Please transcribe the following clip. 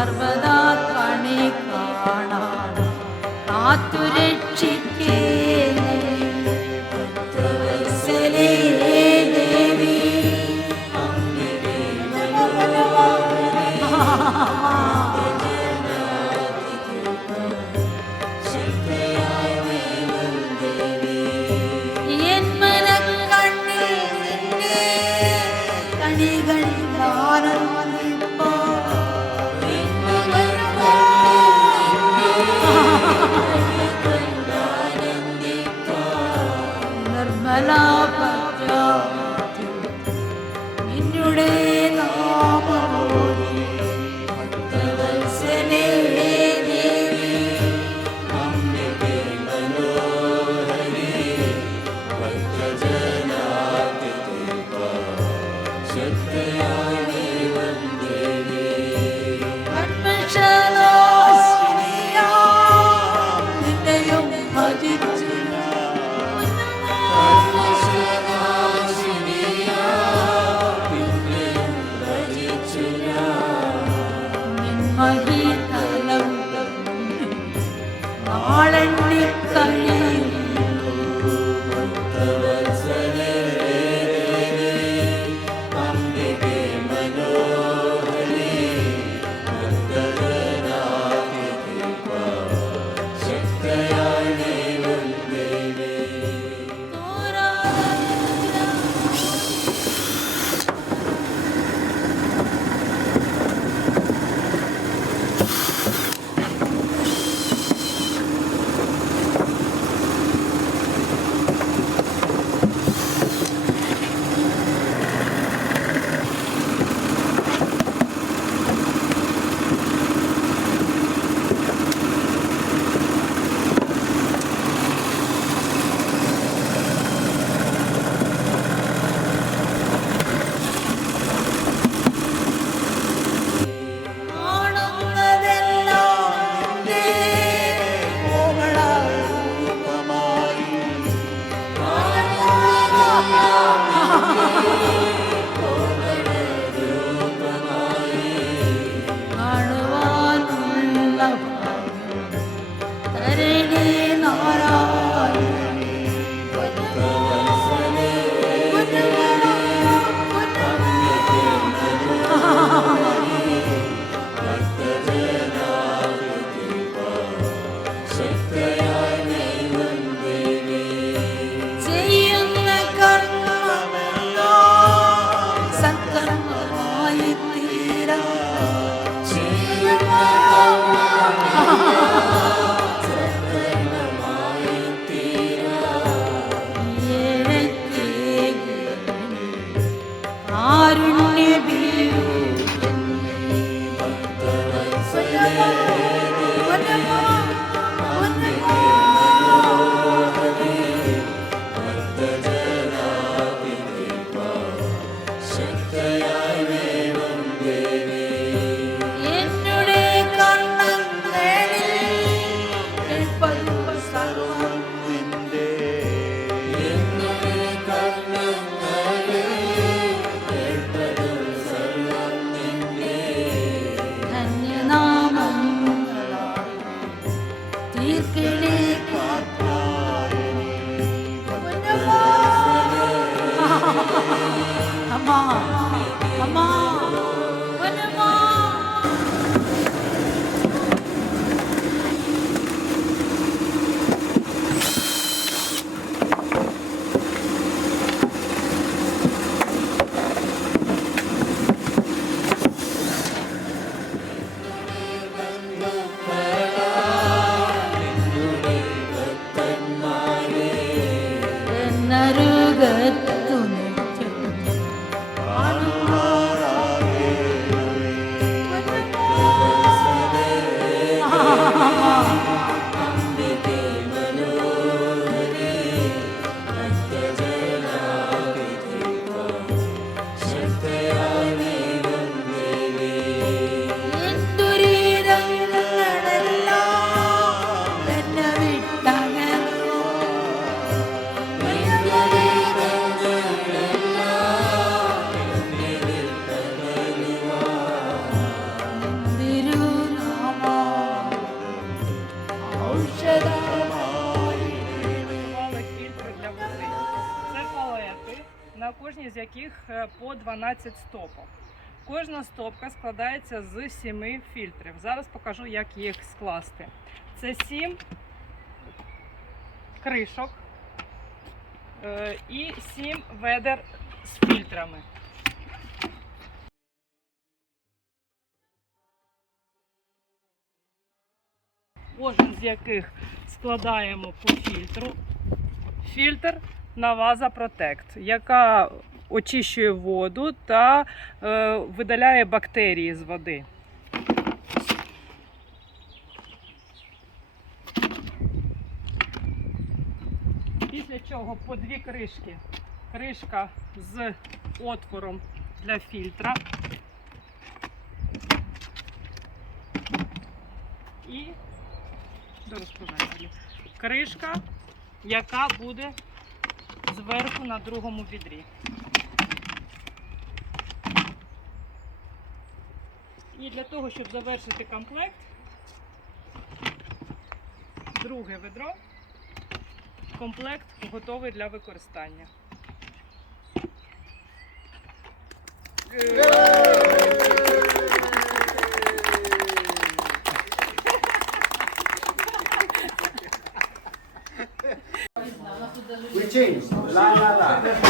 സർവദാ കണി കാണാൻ കാത്തുരക്ഷിക്കേ വത്സലേ ദേവി എൻ മനക്കണ്ണിൽ നിന്നെ കണികൾ ആനന്ദിപ്പോ നിർമ്മലാ പഞ്ചായത്തിൽ നിന്നുടെ നാമമോദി വത്സലേ ദേവി അംബികേ മനോഹരി ഭക്തജനാതി ശക്തിയായി വന്ദേവി പത്മശാലാസിനിയാ നിന്നെയും ഭജിച്ചു മഹിതലം നാളെണ്ണി കഴിയും എന്നരുകത്തു നിത്യം Готували фільтри для води. Це палети, на кожній з яких по 12 стопок. Кожна стопка складається з 7 фільтрів. Зараз покажу, як їх скласти. Це 7 кришок і 7 ведер з фільтрами. Кожен з яких складаємо по фільтру. Фільтр на Ваза Протект, яка очищує воду та видаляє бактерії з води. Після чого по 2 кришки. Кришка з отвором для фільтра. І кришка, яка буде зверху на другому відрі. І для того, щоб завершити комплект, друге ведро, комплект готовий для використання. We changed. La la la.